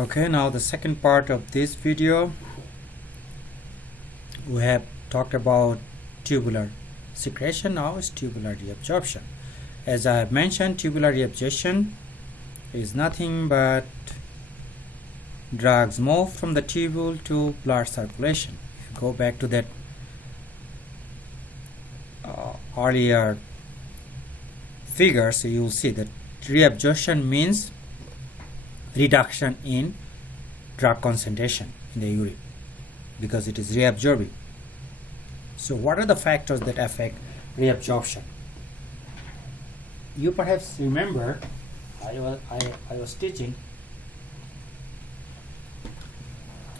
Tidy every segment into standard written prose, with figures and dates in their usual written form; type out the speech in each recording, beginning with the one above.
Okay, now the second part of this video, we have talked about tubular secretion. Now is tubular reabsorption. As I have mentioned, tubular reabsorption is nothing but drugs move from the tubule to blood circulation. If you go back to that earlier figures, you will see that reabsorption means reduction in drug concentration in the urine because it is reabsorbing. So what are the factors that affect reabsorption? You perhaps remember I was teaching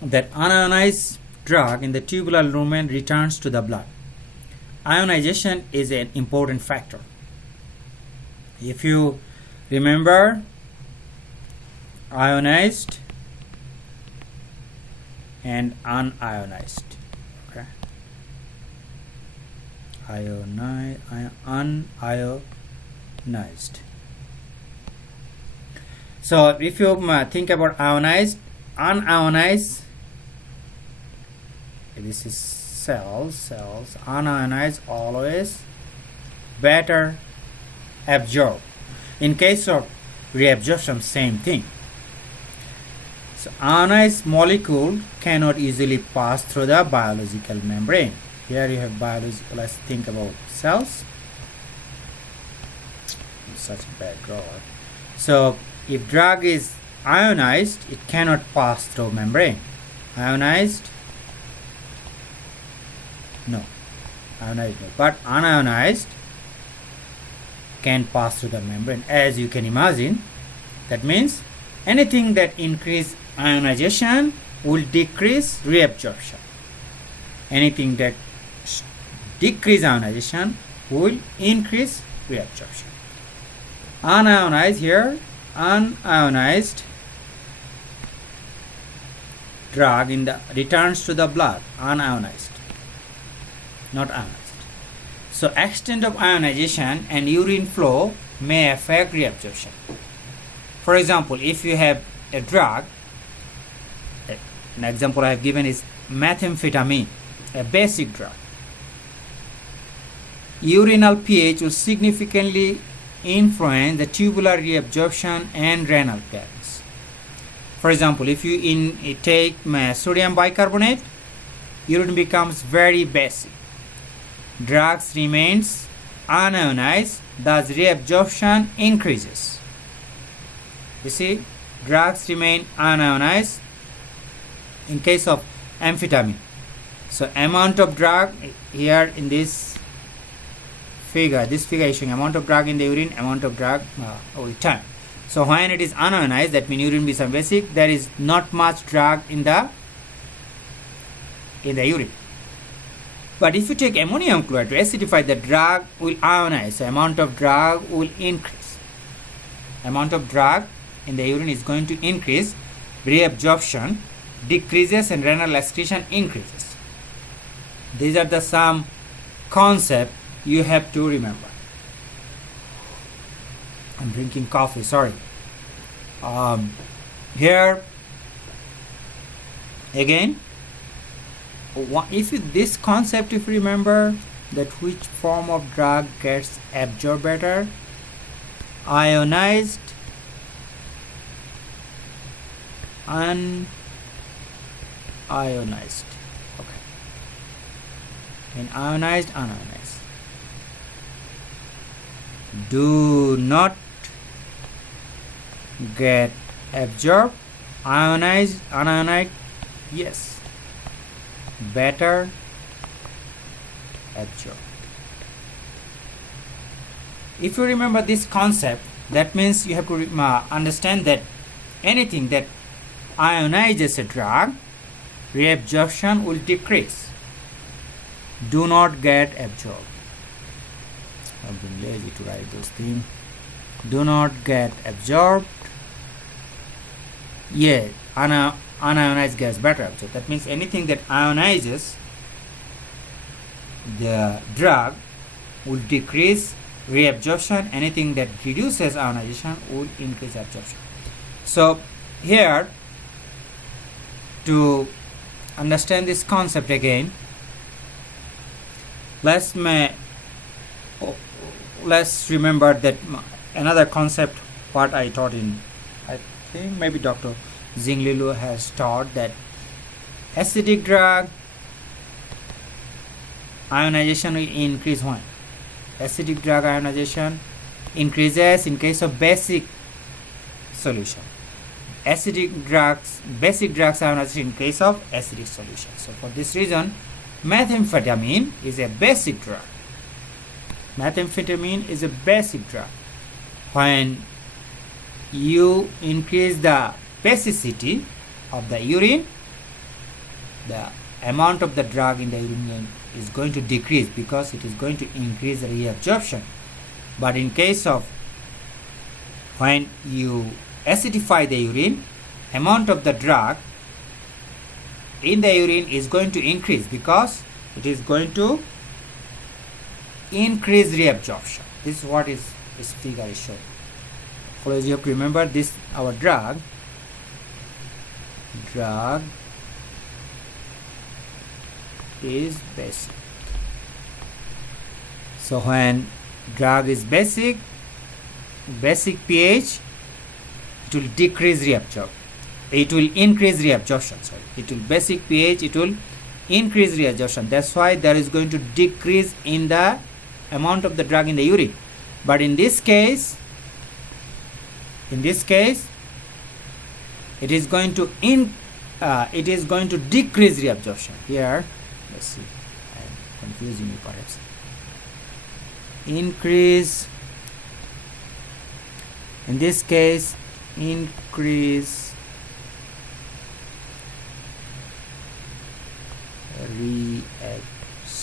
that unionized drug in the tubular lumen returns to the blood. Ionization is an important factor. If you remember, ionized and unionized. Okay. Unionized. So if you think about ionized, unionized, this is cells, unionized always better absorb. In case of reabsorption, same thing. So ionized molecule cannot easily pass through the biological membrane. Here you have biological. Let's think about cells. It's such a bad drawer. So if drug is ionized, it cannot pass through membrane. Ionized, no. Ionized, no. But unionized can pass through the membrane. As you can imagine, that means anything that increase ionization will decrease reabsorption. Anything that decrease ionization will increase reabsorption. Unionized here, unionized drug in the returns to the blood, unionized, not ionized. So extent of ionization and urine flow may affect reabsorption. For example, if you have a drug, an example I have given is methamphetamine, a basic drug. Urinal pH will significantly influence the tubular reabsorption and renal clearance. For example, if you take sodium bicarbonate, urine becomes very basic. Drugs remains unionized, thus reabsorption increases. You see, drugs remain unionized in case of amphetamine. So amount of drug here in this figure is showing amount of drug in the urine, amount of drug with time. So when it is unionized, that means urine becomes basic, there is not much drug in the urine. But if you take ammonium chloride to acidify, the drug will ionize, so amount of drug will increase. Amount of drug in the urine is going to increase, reabsorption decreases and renal excretion increases. These are the some concepts you have to remember. I'm drinking coffee, sorry. Here again, this concept, if you remember, that which form of drug gets absorbed better, ionized, unionized. Okay. And ionized, unionized. Do not get absorbed. Ionized, unionized, yes, better absorb. If you remember this concept, that means you have to understand that anything that ionizes a drug, reabsorption will decrease. Do not get absorbed. I've been lazy to write those things. Do not get absorbed. Yeah, unionized gas better absorbed. That means anything that ionizes the drug will decrease reabsorption. Anything that reduces ionization will increase absorption. So here to understand this concept again, let's remember that another concept what I taught in, I think maybe Dr. Zinglilu has taught, that acidic drug ionization will increase when acidic drug ionization increases in case of basic solution. Basic drugs ionization in case of acidic solution. So for this reason, methamphetamine is a basic drug. Methamphetamine is a basic drug. When you increase the basicity of the urine, the amount of the drug in the urine is going to decrease because it is going to increase the reabsorption. But in case of when you acidify the urine, amount of the drug in the urine is going to increase because it is going to increase reabsorption. This is what this figure is showing. Always you have to remember this, our drug is basic. So when drug is basic pH, it will decrease reabsorption. It will increase reabsorption. Sorry, it will basic pH. It will increase reabsorption. That's why there is going to decrease in the amount of the drug in the urine. But in this case, it is going to decrease reabsorption. Here, let's see, I'm confusing you perhaps. Increase, in this case, increase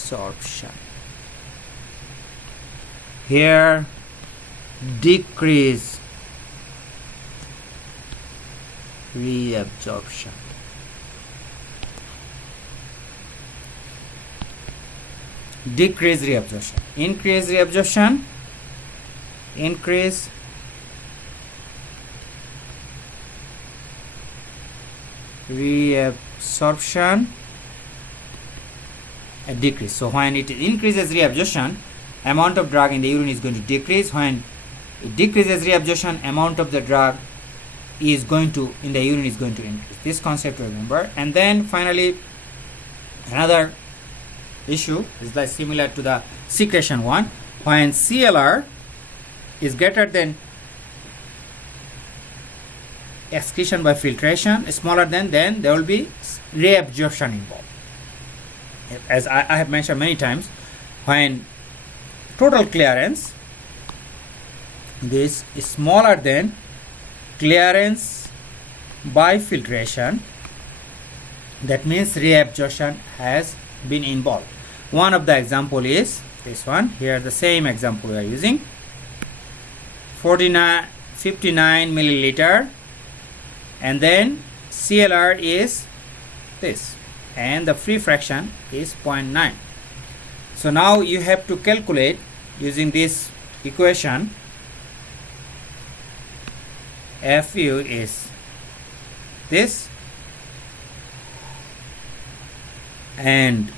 reabsorption. Here, decrease reabsorption. Decrease reabsorption. Increase reabsorption. Increase reabsorption. A decrease. So when it increases reabsorption, amount of drug in the urine is going to decrease. When it decreases reabsorption, amount of the drug in the urine is going to increase. This concept to remember. And then finally, another issue is like similar to the secretion one. When CLR is greater than excretion by filtration, smaller than, then there will be reabsorption involved. As I have mentioned many times, when total clearance this is smaller than clearance by filtration, that means reabsorption has been involved. One of the example is this one. Here the same example we are using. 59 milliliter, and then CLR is this, and the free fraction is 0.9. So now you have to calculate using this equation. Fu is this, and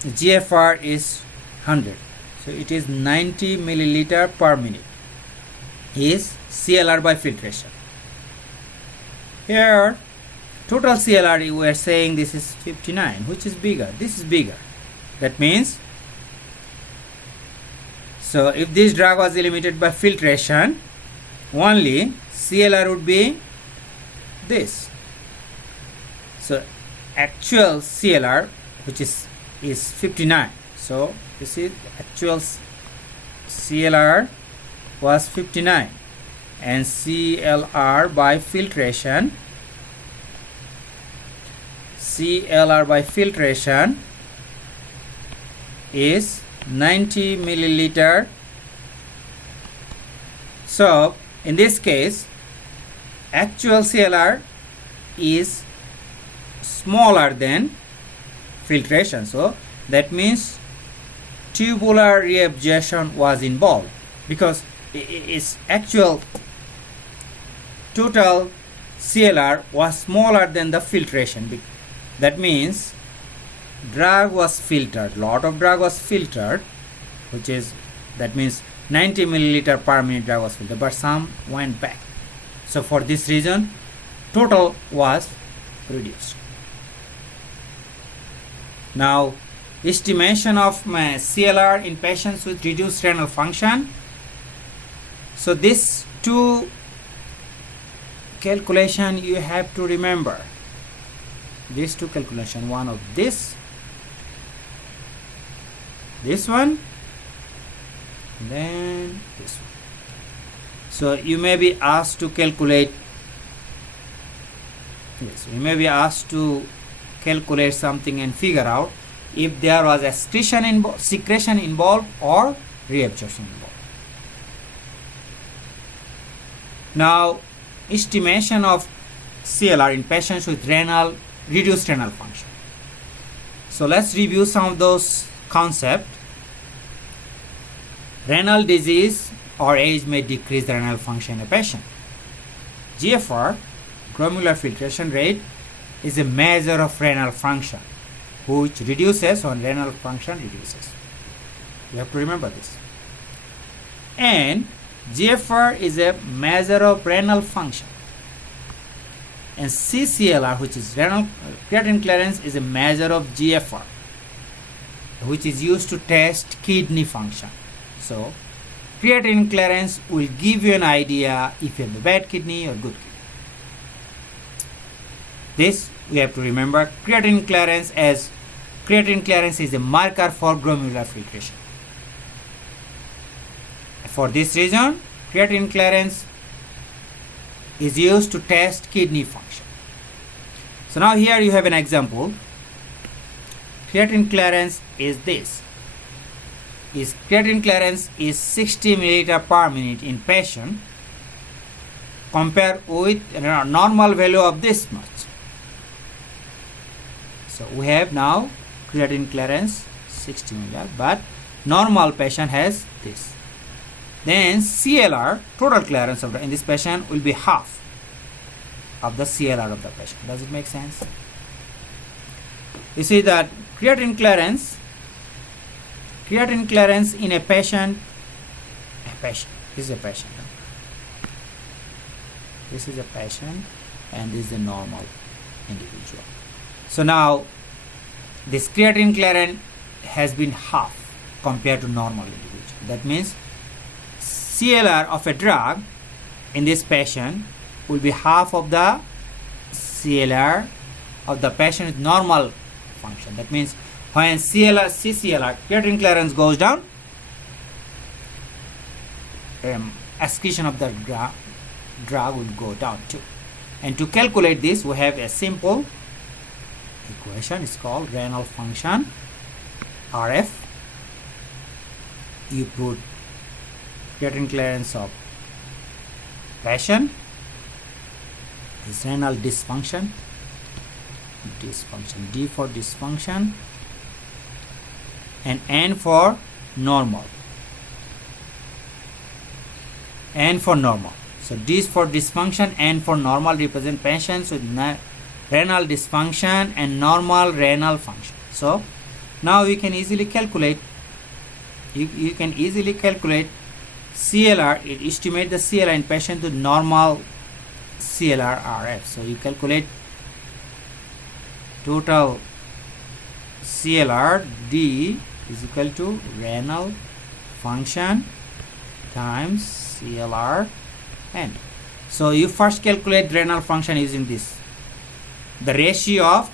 GFR is 100. So it is 90 milliliter per minute is CLR by filtration. Here total CLR we are saying this is 59, which is bigger. This is bigger. That means, so if this drug was eliminated by filtration only, CLR would be this. So actual CLR, which is 59. So this is actual CLR was 59, and CLR by filtration is 90 milliliter. So in this case, actual CLR is smaller than filtration. So that means tubular reabsorption was involved, because its actual total CLR was smaller than the filtration. That means drug was filtered, lot of drug was filtered, that means 90 milliliter per minute drug was filtered, but some went back. So for this reason, total was reduced. Now, estimation of CLR in patients with reduced renal function. So these two calculation you have to remember. These two calculation, one of this one, and then this one. So you may be asked to calculate. Yes, you may be asked to calculate something and figure out if there was secretion involved or reabsorption involved. Now, estimation of CLR in patients with reduced renal function. So let's review some of those concepts. Renal disease or age may decrease the renal function in a patient. GFR, glomerular filtration rate, is a measure of renal function, which reduces when renal function reduces. You have to remember this. And GFR is a measure of renal function. And CCLR, which is renal creatinine clearance, is a measure of GFR, which is used to test kidney function. So, creatinine clearance will give you an idea if you have a bad kidney or good kidney. This we have to remember. Creatinine clearance is a marker for glomerular filtration. For this reason, creatinine clearance is used to test kidney function. So now here you have an example. Creatinine clearance is this. Creatinine clearance is 60 milliliter per minute in patient, compared with a normal value of this much. So we have now creatinine clearance 60 milliliter, but normal patient has this. Then CLR, total clearance in this patient, will be half of the CLR of the patient. Does it make sense? You see that creatinine clearance in a patient, this is a patient. This is a patient and this is a normal individual. So now this creatinine clearance has been half compared to normal individual. That means CLR of a drug in this patient will be half of the CLR of the patient with normal function. That means when CCLR, creatinine clearance, goes down, excretion of the drug will go down too. And to calculate this, we have a simple equation. It's called renal function, RF. You put creatinine clearance of patient, is renal dysfunction, D for dysfunction, and N for normal. So D is for dysfunction, N for normal, represent patients with renal dysfunction and normal renal function. So now you can easily calculate. You can easily calculate CLR. It estimate the CLR in patient with normal CLR RF. So you calculate total CLR D is equal to renal function times CLR N. So you first calculate renal function using this, the ratio of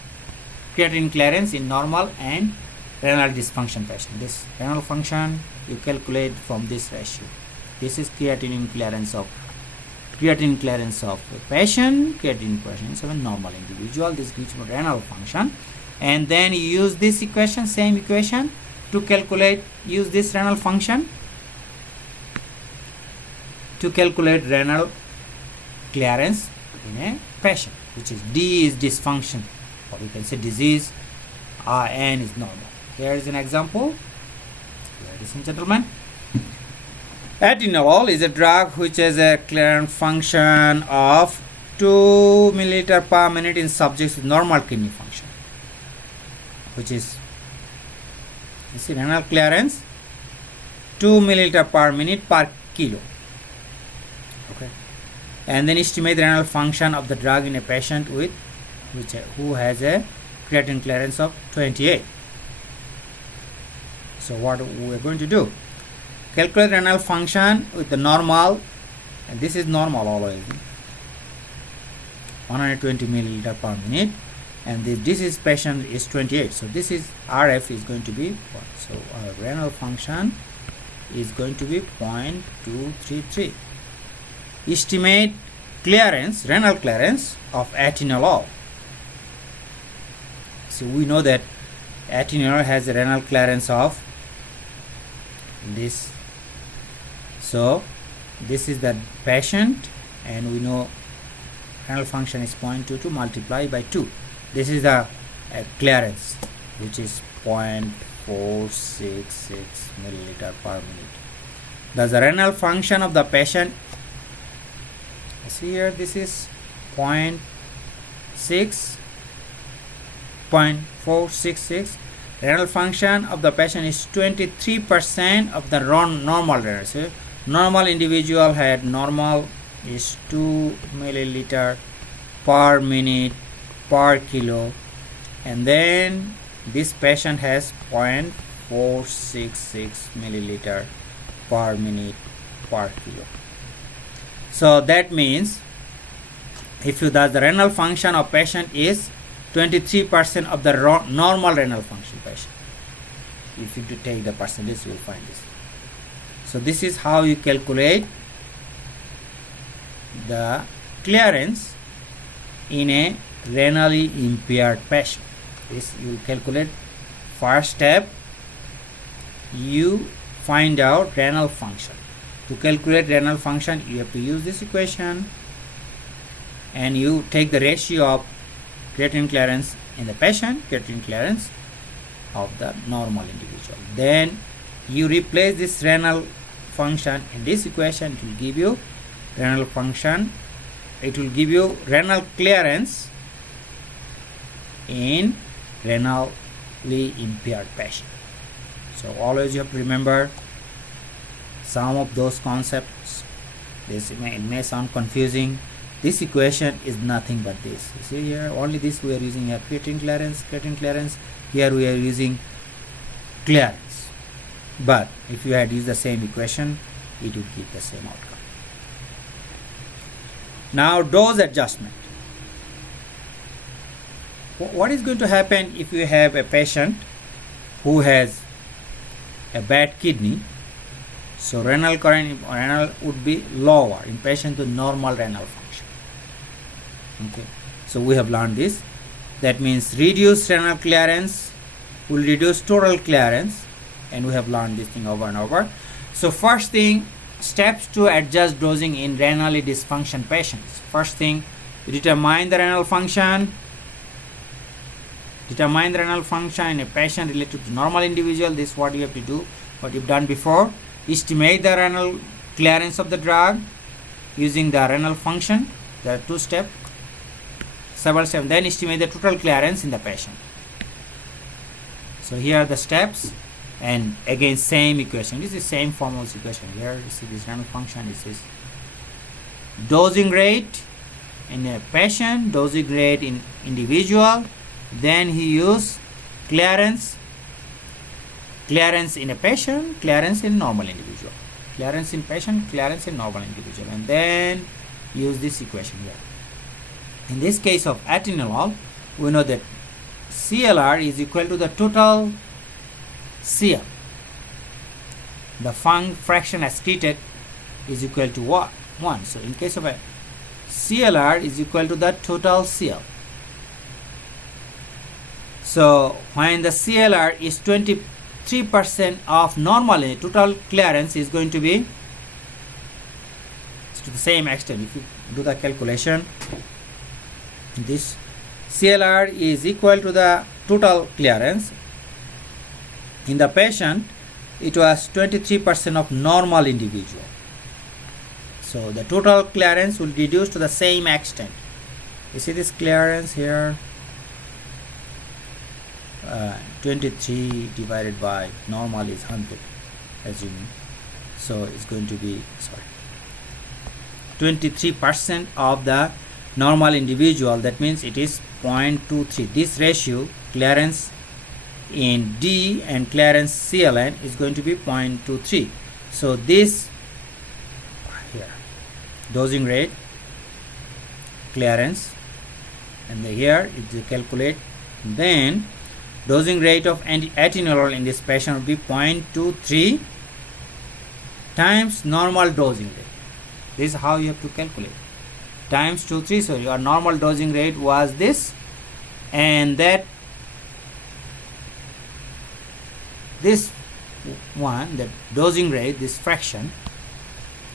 creatinine clearance in normal and renal dysfunction patient. This renal function you calculate from this ratio. This is creatinine clearance of a patient, creatinine clearance of a normal individual. This gives you renal function, and then you use this equation, same equation, to calculate. Use this renal function to calculate renal clearance in a patient, which is D is dysfunction, or you can say disease, N is normal. Here is an example, ladies and gentlemen. Atenolol is a drug which has a clearance function of 2 milliliter per minute in subjects with normal kidney function. which is, you see, renal clearance 2 milliliter per minute per kilo. Okay, and then estimate the renal function of the drug in a patient with who has a creatinine clearance of 28. So what we are going to do, calculate renal function with the normal, and this is normal always, 120 milliliter per minute, and this is patient is 28, so this is RF is going to be 1. So our renal function is going to be 0.233. Estimate clearance, renal clearance of atenolol. So we know that atenolol has a renal clearance of this. So this is the patient, and we know renal function is 0.22 multiplied by 2. This is the clearance, which is 0.466 milliliter per minute. Thus the renal function of the patient, see here, this is 0.466. Renal function of the patient is 23% of the normal renal. So normal individual had normal is 2 milliliter per minute per kilo, and then this patient has 0.466 milliliter per minute per kilo. So that means if you the renal function of patient is 23% of the normal renal function patient. If you take the percentage, you will find this. So this is how you calculate the clearance in a renally impaired patient. This you will calculate. First step, you find out renal function. To calculate renal function, you have to use this equation, and you take the ratio of creatinine clearance in the patient, creatinine clearance of the normal individual. Then you replace this renal function in this equation. It will give you renal function. It will give you renal clearance in renally impaired patient. So always you have to remember some of those concepts. It may sound confusing. This equation is nothing but this. You see here, only this we are using here, creatinine clearance. Here we are using clearance. But if you had used the same equation, it would give the same outcome. Now dose adjustment. What is going to happen if you have a patient who has a bad kidney? So renal would be lower in patient with normal renal function. Okay, so we have learned this. That means reduced renal clearance will reduce total clearance, and we have learned this thing over and over. So first thing, steps to adjust dosing in renally dysfunction patients. First thing, you determine the renal function. Determine the renal function in a patient related to normal individual. This is what you have to do, what you've done before. Estimate the renal clearance of the drug using the renal function. There are two steps, several steps. Then estimate the total clearance in the patient. So here are the steps, and again same equation. This is same formula equation. Here you see this renal function. This is dosing rate in a patient, dosing rate in individual. Then he use clearance in a patient, clearance in normal individual, clearance in patient, clearance in normal individual, and then use this equation here. In this case of atenolol, we know that CLR is equal to the total CL. The fraction excreted is equal to what? 1. So in case of a CLR is equal to the total CL. So when the CLR is 23% of normal, total clearance is going to be to the same extent. If you do the calculation, this CLR is equal to the total clearance. In the patient, it was 23% of normal individual. So the total clearance will reduce to the same extent. You see this clearance here? 23 divided by normal is 100, assuming. So it's going to be 23% of the normal individual. That means it is 0.23. This ratio, clearance in D and clearance CLN, is going to be 0.23. So this here, dosing rate, clearance, and here if you calculate, then dosing rate of anti-atenolol in this patient will be 0.23 times normal dosing rate. This is how you have to calculate. Times 23, so your normal dosing rate was this, and that this one, the dosing rate, this fraction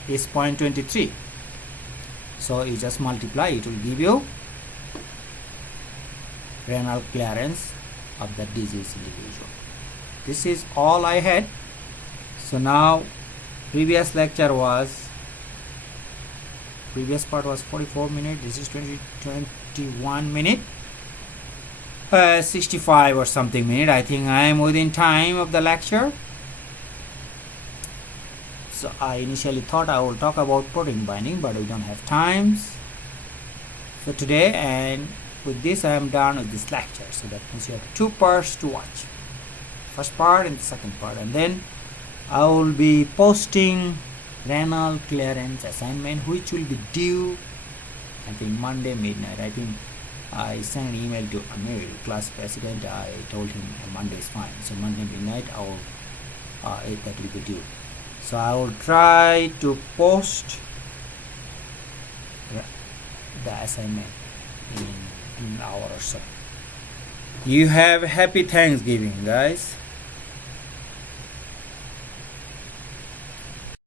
is 0.23. So you just multiply, it will give you renal clearance of the disease individual. This is all I had. So now previous part was 44 minutes. This is 21 minutes, 65 or something minute. I think I am within time of the lecture. So I initially thought I will talk about protein binding, but we don't have times for today, and with this I am done with this lecture. So that means you have 2 parts to watch, first part and the second part, and then I will be posting renal clearance assignment, which will be due I think Monday midnight. I think I sent an email to Amir, class president. I told him Monday is fine, so Monday midnight I will that will be due. So I will try to post the assignment in an hour or so. You have happy Thanksgiving, guys.